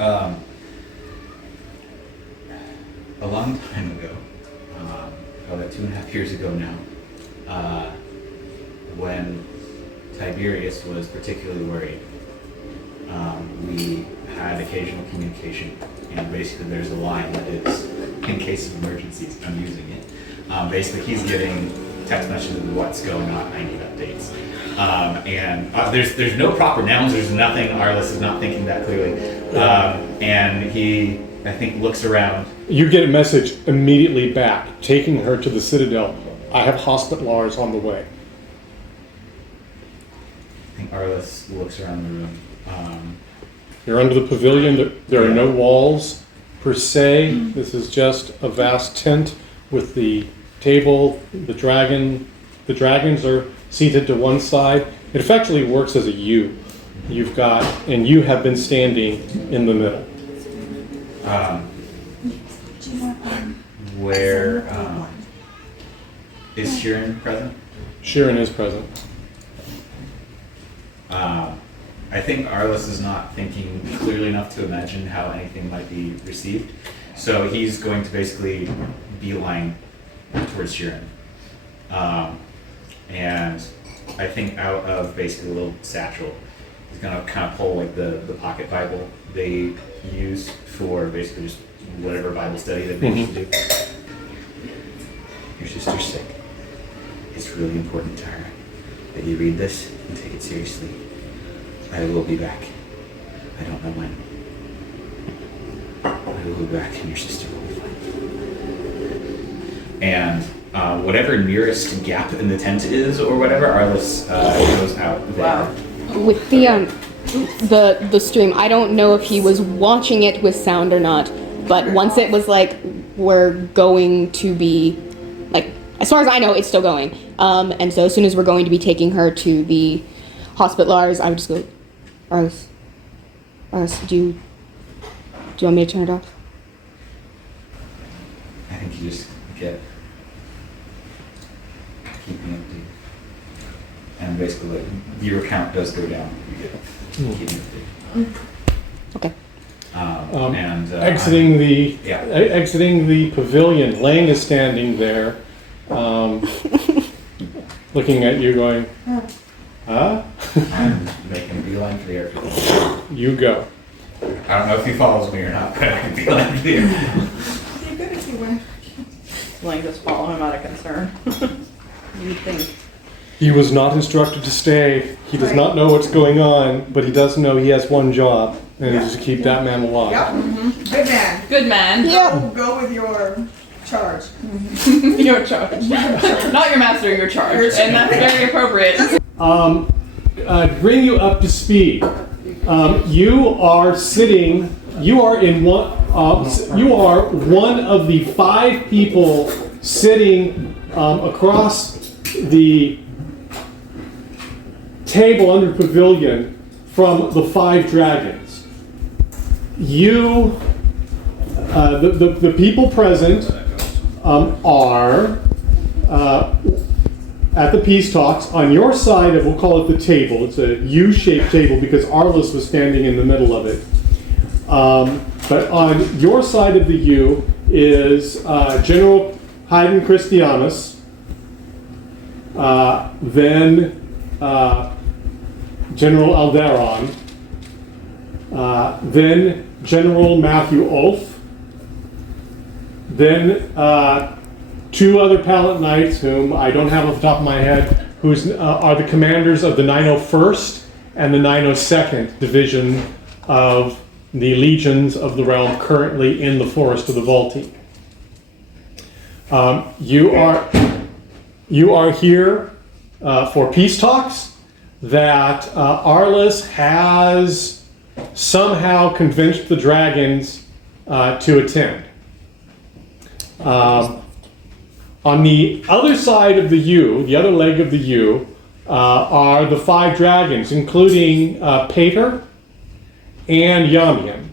A long time ago, about 2.5 years ago now, when Tiberius was particularly worried, we had occasional communication, and basically there's a line that is, in case of emergencies, I'm using it. Basically he's giving text messages of what's going on, I need updates. There's no proper nouns, there's nothing, Arlis is not thinking that clearly. And he, I think, looks around. You get a message immediately back, taking her to the Citadel. I have hospitalars on the way. I think Arlis looks around the room. You're under the pavilion. There are no walls per se. This is just a vast tent with the table, the dragon. The dragons are seated to one side. It effectively works as a U. You've got, and you have been standing in the middle. Where is Sheeran present? Sheeran is present. I think Arlis is not thinking clearly enough to imagine how anything might be received. So he's going to basically beeline towards Sheeran. And I think out of basically a little satchel, he's going to kind of pull like the pocket Bible they use for basically just whatever Bible study that they need to do. Your sister's sick. It's really important to her that you read this and take it seriously. I will be back. I don't know when. I will be back and your sister will be fine. And whatever nearest gap in the tent is or whatever, Arlis goes out there. Wow. With the stream, I don't know if he was watching it with sound or not, but once it was like, we're going to be, like, as far as I know, it's still going. And so as soon as we're going to be taking her to the hospitalars, I would just go, Arlis, do you want me to turn it off? I think you just keep me updated. And basically, like, viewer count does go down. You get keep me updated. Okay. Exiting the pavilion, Lane is standing there, looking at you, going, "Huh?" I'm making a beeline for the airfield. You go. I don't know if he follows me or not, but I can beeline for the airfield. You good if you went. Like, just follow him out of concern. You'd think. He was not instructed to stay. He does not know what's going on, but he does know he has one job, and it is to keep that man alive. Yep. Good man. Good man. Go with your charge. Your charge. Not your master, your charge. And that's very appropriate. Bring you up to speed. You are sitting. You are in one. You are one of the 5 people sitting across the table under the pavilion from the 5 dragons. You, the people present are at the peace talks. On your side of, we'll call it the table, it's a U-shaped table because Arlis was standing in the middle of it. But on your side of the U is General Haydn Christianus, then General Alderon, then General Matthew Ulf, then 2 other Palant Knights whom I don't have off the top of my head, who are the commanders of the 901st and the 902nd Division of the Legions of the Realm currently in the Forest of the Vaulting. You are here for peace talks that Arlis has somehow convinced the dragons to attend. On the other side of the U, the other leg of the U, are the 5 dragons, including Pater and Yamian,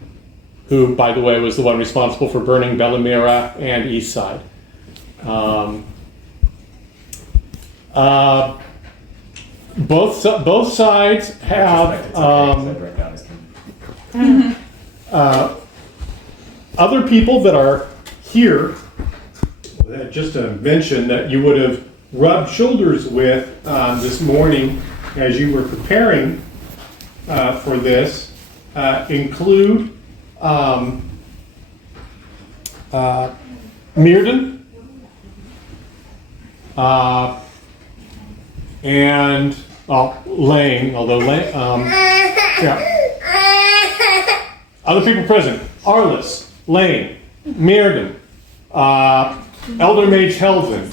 who, by the way, was the one responsible for burning Bellamira and Eastside. Both sides have Other people that are here, just to mention that you would have rubbed shoulders with this morning as you were preparing for this, include Meerden, and Lang, although Lang, yeah. Other people present: Arlis, Lane, Meerden, Elder Mage Helden.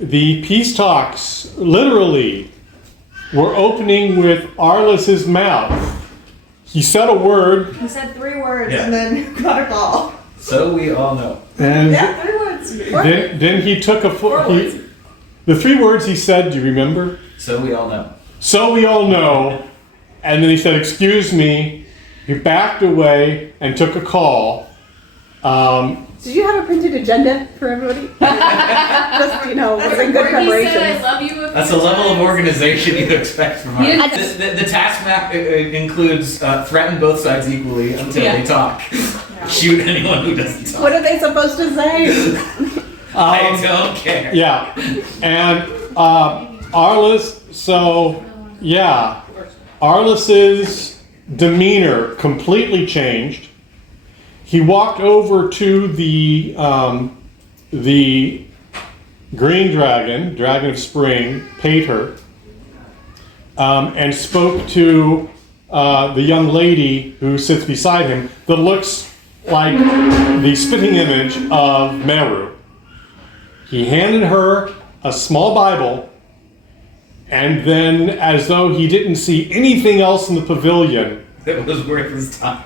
The peace talks literally were opening with Arlis's mouth. He said a word, He said 3 words Yeah. and then got a call. So we all know. and Yeah, 3 words. then he took a Four words. the 3 words he said, do you remember? So we all know. So we all know. And then he said, excuse me. He backed away and took a call. Did you have a printed agenda for everybody? Just, was in good He said, "I preparation. love you." That's a level of organization you'd expect from You us. didn't- The task map includes threaten both sides equally until Yeah. they talk. Shoot anyone who doesn't talk. What are they supposed to say? I don't care. Yeah. And Arlis, Arlis's demeanor completely changed. He walked over to the green dragon of spring, Pater, and spoke to the young lady who sits beside him that looks like the spitting image of Mehru. He handed her a small Bible, and then, as though he didn't see anything else in the pavilion, It was worth his time.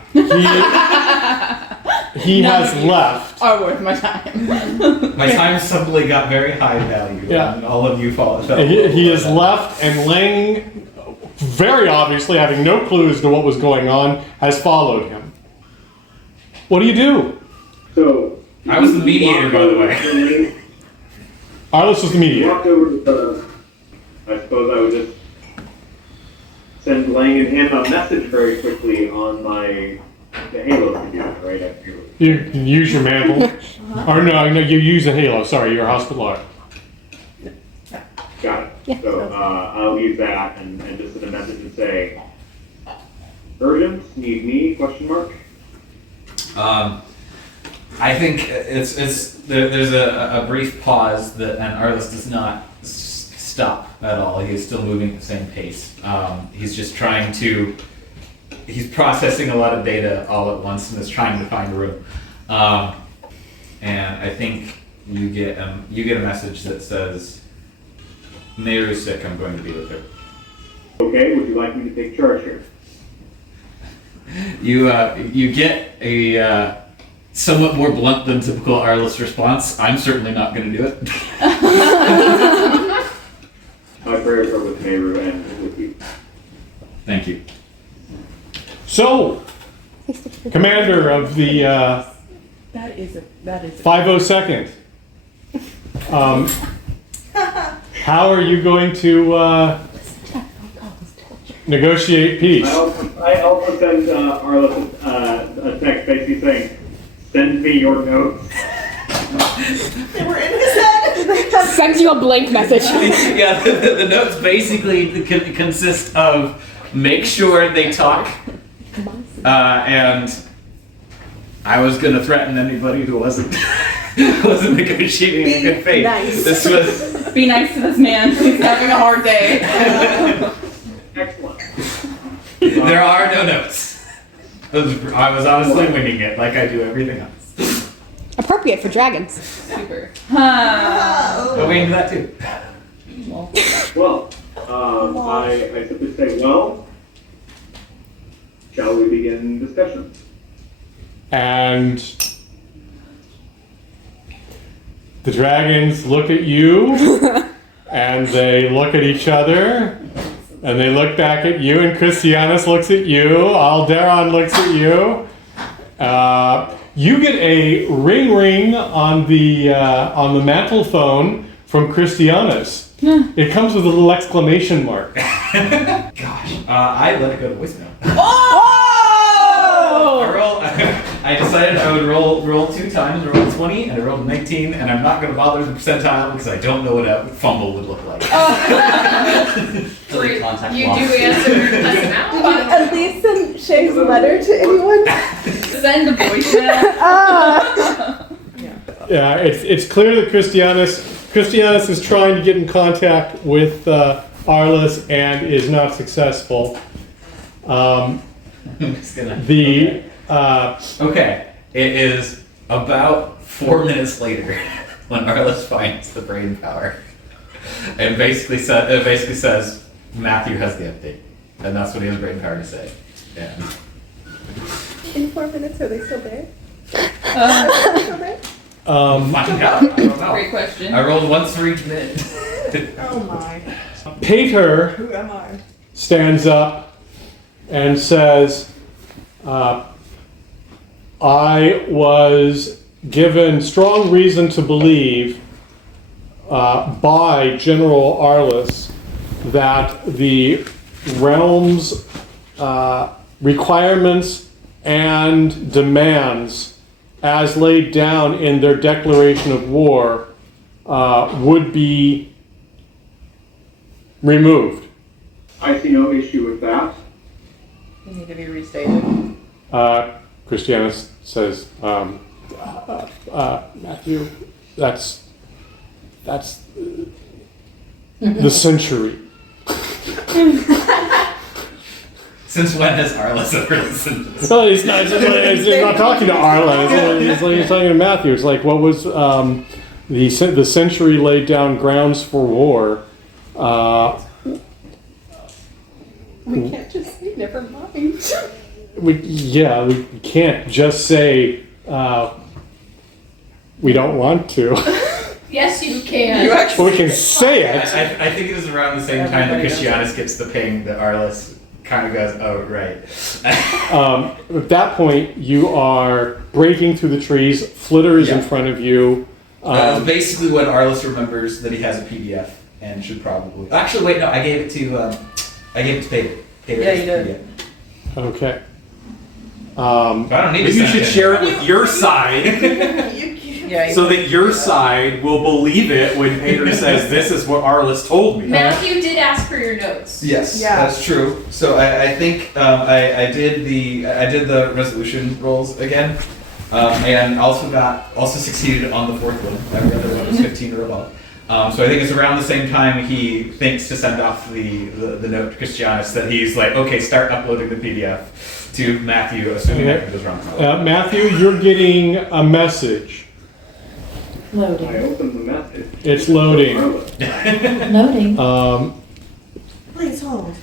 he has left. Are worth my time. My time suddenly got very high value, Yeah. and all of you fell. He has left, and Lang, very obviously having no clue as to what was going on, has followed him. What do you do? So I was the mediator, by the way. Arlis was the mediator. Walked over to the, I suppose I would just send Lang and him a message very quickly on the Halo computer, right? After You can use your mantle. Or no, you use a halo. Sorry, you're a hospitaler. got it. So I'll use that and just send a message and say, urgent, need me, question mark. I think there's a brief pause and Arlis does not stop at all. He is still moving at the same pace. He's just he's processing a lot of data all at once and is trying to find room. And I think you get a message that says, Mehru's sick, I'm going to be with her. Okay, would you like me to take charge here? You get a somewhat more blunt than typical Arlis response. I'm certainly not going to do it. My prayers are with Mehru and with you. Thank you. So, commander of the That is 502nd, how are you going to negotiate peace? I also send Arlis a text basically saying, send me your notes. They were in his head. Sends you a blank message. Yeah, the notes basically consist of make sure they talk, and I was going to threaten anybody who wasn't negotiating in good faith. Nice. This was Be nice to this man. He's having a hard day. Excellent. there are no notes. I was honestly winging it like I do everything else. Appropriate for dragons. Super. But we into that too. Well, I simply say, well, shall we begin discussion? And the dragons look at you, and they look at each other, and they look back at you, and Christianus looks at you, Alderon looks at you. You get a ring on the mantle phone from Christianus. It comes with a little exclamation mark. Gosh, I let it go to voicemail. Oh! I decided I would roll 2 times, roll a 20, and I rolled a 19, and I'm not going to bother with the percentile because I don't know what a fumble would look like. Wait, Contact you loss. do answer us now? Did you at least send Shay's letter to anyone? Send a voicemail. Yeah, it's clear that Christianus is trying to get in contact with Arlis and is not successful. I'm just gonna. Okay, it is about 4 minutes later when Arlis finds the brain power, and basically says Matthew has the update, and that's what he has brain power to say. Yeah. In 4 minutes, are they still there? Find out. I don't know. Great question. I rolled once for each minute. Oh my. Pater Who am I? stands up and says, I was given strong reason to believe by General Arlis that the realm's requirements and demands as laid down in their declaration of war would be removed. I see no issue with that. They need to be restated. Christianus says, Matthew, that's the century. Since when has Arlis ever listened to this? No, he's not talking to Arla. He's talking to Matthew. It's like, what was the century laid down grounds for war? We can't just say never mind. We can't just say we don't want to. Yes, you can. You actually We can say it. I think it is around the same time that Everybody knows Christianus gets the ping that Arlis kind of goes, oh, right. At that point, you are breaking through the trees. Flitter is in Yeah. front of you. Basically when Arlis remembers that he has a PDF and should probably... Actually, wait, no, I gave it to Pater. Pater Yeah, has you the did. PDF. Okay. So I don't need Maybe to you send should it. share it with your side, Yeah, you so can that do your side will believe it when Pater says, "This is what Arlis told me." Matthew did ask for your notes. Yes, Yeah. that's true. So I think I did the resolution rolls again, and also succeeded on the 4th one. Every other one was 15 or above. So I think it's around the same time he thinks to send off the note to Christianus that he's like, okay, start uploading the PDF to Matthew, assuming everything goes wrong. Matthew, you're getting a message. I opened the message. It's loading. Loading. Please hold.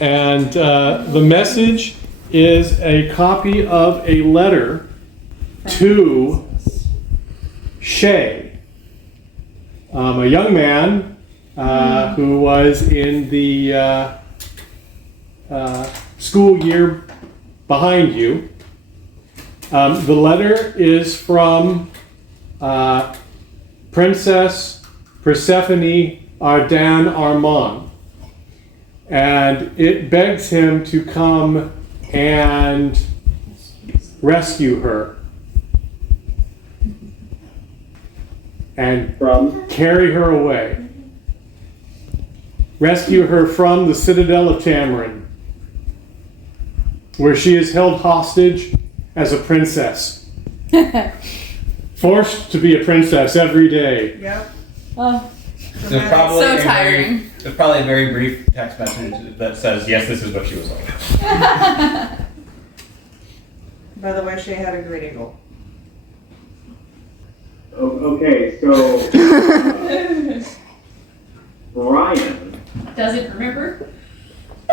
And the message is a copy of a letter to Shay, a young man who was in the school year behind you. The letter is from Princess Persephone Ardan Armand, and it begs him to come and rescue her and From? carry her away. Rescue her from the citadel of Tamorin, where she is held hostage as a princess. Forced to be a princess every day. Yep. Oh, There's probably so a tiring. There's probably a very brief text message that says, yes, this is what she was like. By the way, Shay had a great eagle. Okay, so Brian doesn't remember?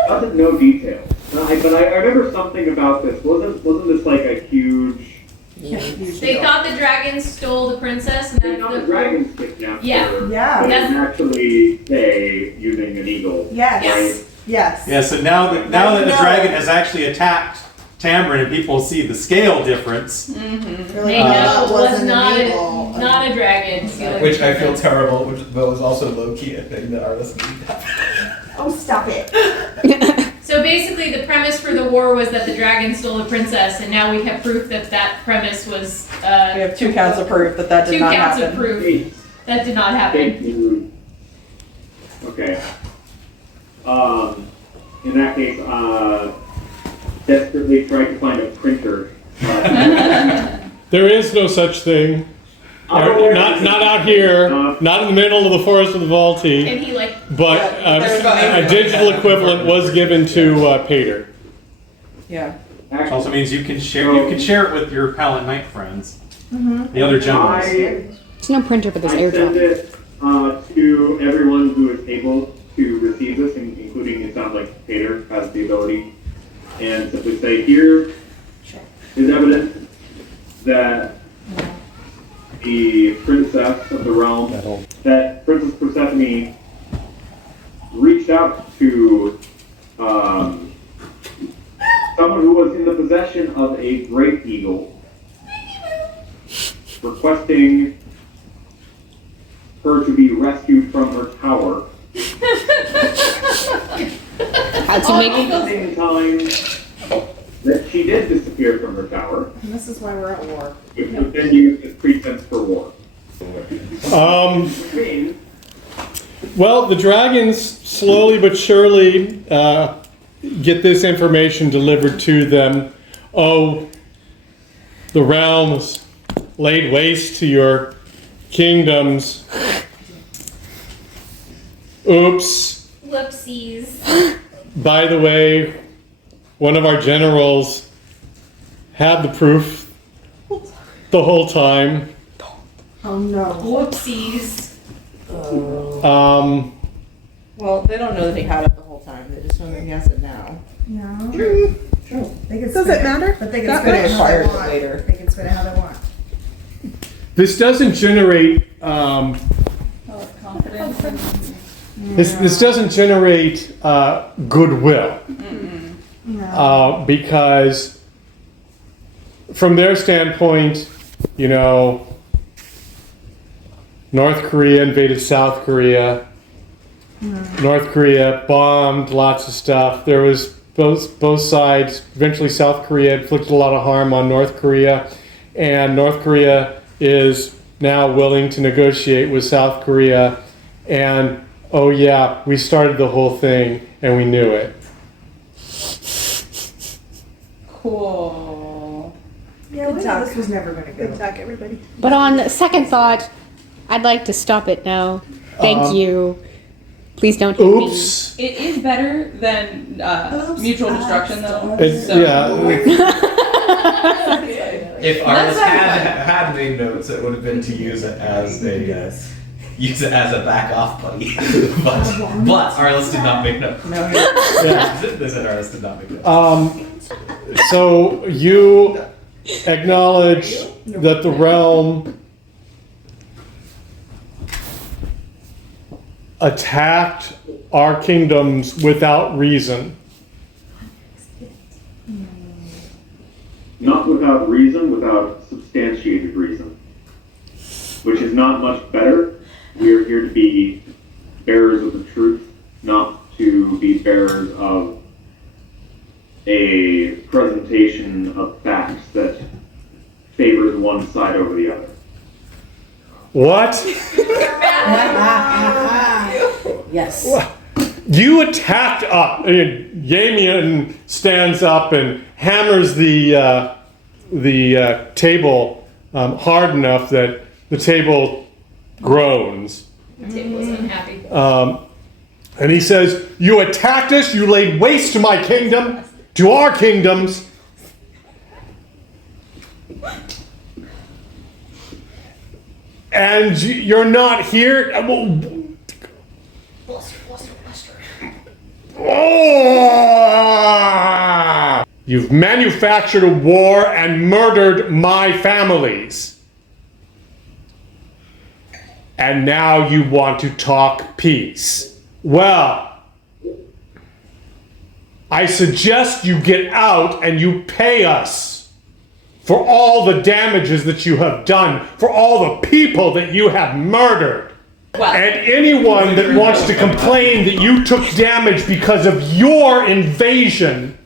doesn't know details, but I remember something about this. Wasn't this like a huge? They thought the dragons stole the princess, and They that's thought the the dragons kidnapped Yeah. her. Yeah. But That's- didn't actually say using an eagle. Yes. Yes. Yes. Yeah. So now that the dragon has actually attacked Tamorin and people see the scale difference. Really, They know that it was wasn't not an evil. not a dragon. Which I feel terrible, but was also low-key a thing that Arlis needed. Oh, stop it. So basically, the premise for the war was that the dragon stole the princess, and now we have proof that that premise was. We have 2 counts of proof that did Two not counts happen. of proof that did not happen. Thank you. Okay. In that case, desperately tried to find a printer. There is no such thing. Not out here, not in the middle of the forest of the Volti, And he like. but a digital equivalent was given to Pater. Yeah. Which also means you can share it with your Pallet Knight friends. The other generals. There's no printer for this I send airdrop. it to everyone who is able to receive this, including it sounds like Pater has the ability, and simply say, here is evidence that the princess of the realm, that Princess Persephone reached out to someone who was in the possession of a great eagle, requesting her to be rescued from her tower. How to At make the same time that she did disappear from her tower, And this is why we're at war. which was then used as pretense for war. Which means Well, the dragons slowly but surely get this information delivered to them. Oh, the realms laid waste to your kingdoms. Oops. Whoopsies. By the way, one of our generals had the proof the whole time. Oh no. Whoopsies. Well, they don't know that he had it the whole time. They just know that he has it now. No. True. They can Does spin it matter? But they can That spin it much? how they Acquired it want. later. They can spin it how they want. This doesn't generate this doesn't generate goodwill because from their standpoint, you know, North Korea invaded South Korea. North Korea bombed lots of stuff. There was both sides. Eventually, South Korea inflicted a lot of harm on North Korea, and North Korea is now willing to negotiate with South Korea. And oh yeah, we started the whole thing, and we knew it. Cool. Yeah, we knew this was never gonna go. Good talk, everybody. But on second thought, I'd like to stop it now. Thank you. Please don't hit me. Oops. It is better than mutual destruction, though. It's, So- yeah. If That's Arlis not had made notes, it would have been to use it as a back off buddy. but Arlis did not make notes. No, Yeah. They said Arlis did not make notes. So you acknowledge that the realm attacked our kingdoms without reason. not without reason, without substantiated reason, which is not much better. We are here to be bearers of the truth, not to be bearers of a presentation of facts that favors one side over the other. What? Yes. You attacked us. Yamian stands up and hammers the table hard enough that the table groans. The table was unhappy. And he says, "You attacked us. You laid waste to my kingdom, to our kingdoms. And you're not here." Oh! You've manufactured a war and murdered my families. And now you want to talk peace. Well, I suggest you get out and you pay us for all the damages that you have done, for all the people that you have murdered. And anyone that wants to complain that you took damage because of your invasion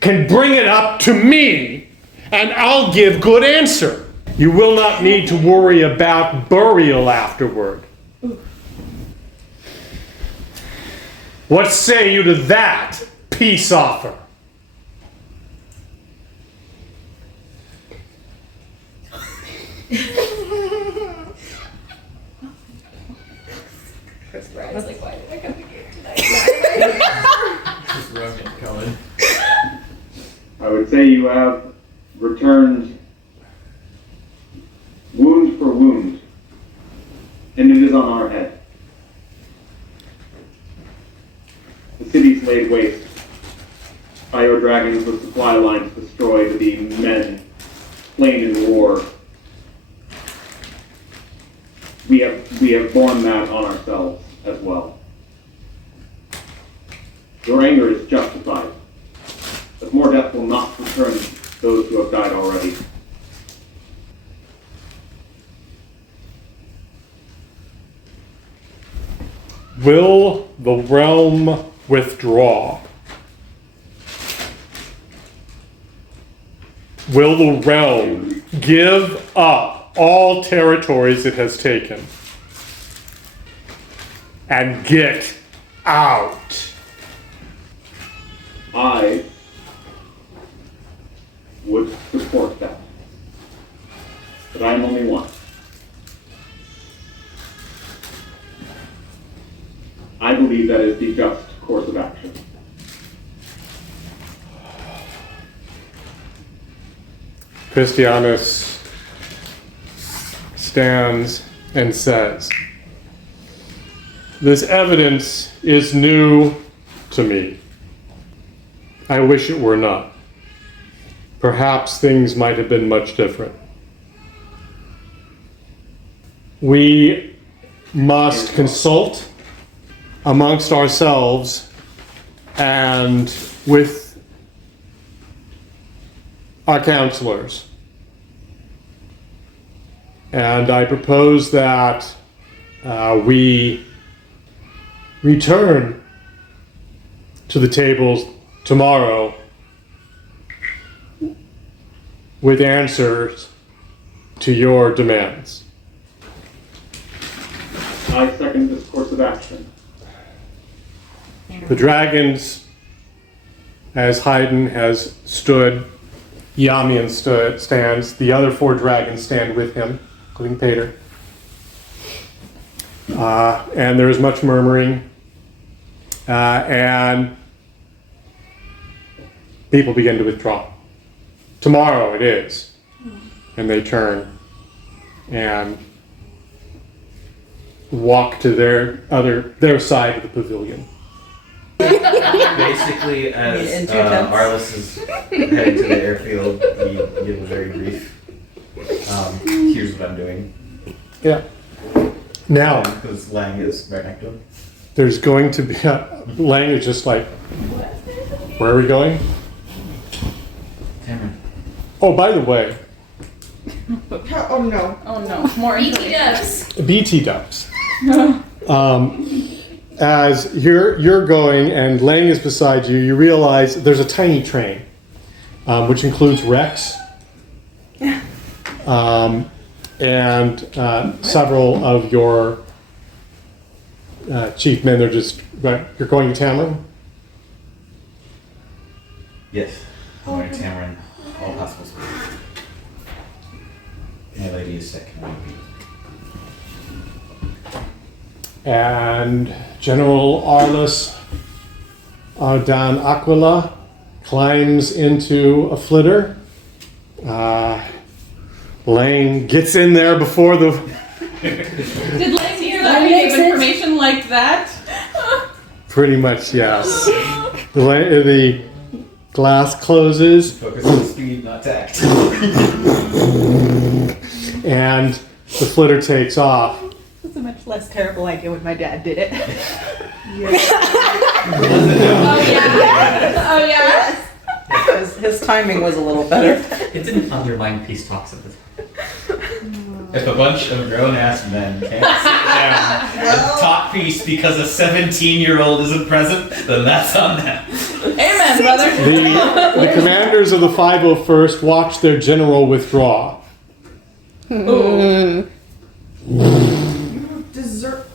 can bring it up to me, and I'll give good answer. You will not need to worry about burial afterward. What say you to that peace offer? I was like, why did I come here tonight? Just Rogan coming. I would say you have returned wound for wound, and it is on our head. The city's laid waste. Fire dragons with supply lines destroyed, the men slain in war. We have borne that on ourselves as well. Your anger is justified, but more death will not return those who have died already. Will the realm withdraw? Will the realm give up all territories it has taken and get out? I would support that. But I am only one. I believe that is the just course of action. Christianus stands and says, "This evidence is new to me. I wish it were not. Perhaps things might have been much different. We must consult amongst ourselves and with our counselors. And I propose that we return to the tables tomorrow with answers to your demands." I second this course of action. The dragons, as Haydn has stood, Yamian stands, the other 4 dragons stand with him, including Peter. And there is much murmuring, and people begin to withdraw. Tomorrow it is, and they turn and walk to their side of the pavilion. Basically, as Arlis is heading to the airfield, we give a very brief, here's what I'm doing. Yeah. Now, Because Lang is right next to him. there's going to be Lang is just like, where are we going? Tamorin. Oh, by the way, Oh, no. Oh no, more BT information. dubs. BT dubs. As you're going and Lang is beside you, you realize there's a tiny train, which includes Rex and several of your chief men. They're just right. You're going to Tamorin? Yes. I'm going to Tamorin. All possible speed. My lady is sick. I won't be. And General Arlis Ardan Aquila climbs into a flitter. Lane gets in there before the... Did Lang hear that we gave information like that? Pretty much, yes. The glass closes. Focus on speed, not tact. And the flitter takes off. a much less terrible idea when my dad did it. Oh yeah. Oh yeah. His timing was a little better. It didn't undermine peace talks at the time. If a bunch of grown-ass men can't sit down and talk peace because a 17-year-old isn't present, then that's on them. Amen, brother. The commanders of the 501st watch their general withdraw. Dessert.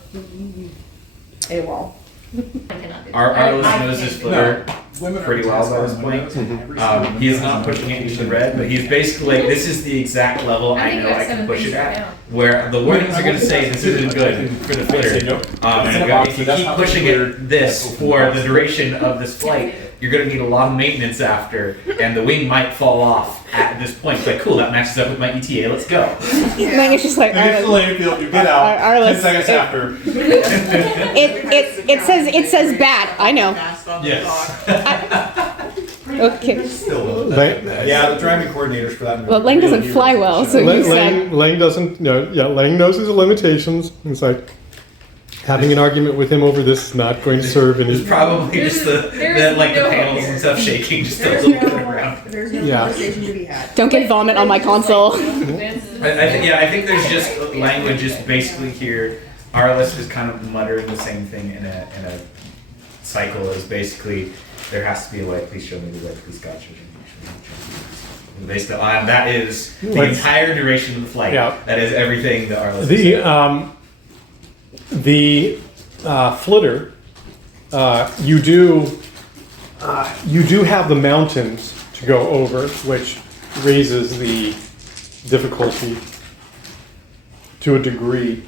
AWOL. Arlis knows his flitter pretty well by this point. He is not pushing it into the red, but he's basically like, this is the exact level I know I can push it at. Where the warnings are going to say this isn't good for the flitter. And if you keep pushing it this for the duration of this flight, you're going to need a lot of maintenance after, and the wing might fall off at this point. It's like, cool, that matches up with my ETA, let's go. Lang is just like, You get to the landing field, you get out. Arlis, 10 seconds after. it says bad. I know. Yes. Okay. Yeah, the driving coordinators for that. Well, Lang doesn't fly well, so you said. Lang doesn't. No, yeah, Lang knows his limitations. It's like having an argument with him over this is not going to serve any. It's probably just the panels and stuff shaking just a little bit around. There's no Yeah. conversation to be had. Don't get vomit on my console. I think there's just language just basically here. Arlis is kind of muttering the same thing in a cycle as basically there has to be a way, please show me the way, please God, show me. Basically, that is the entire duration of the flight. Yeah. That is everything that Arlis is saying. The flitter, you do have the mountains to go over, which raises the difficulty to a degree.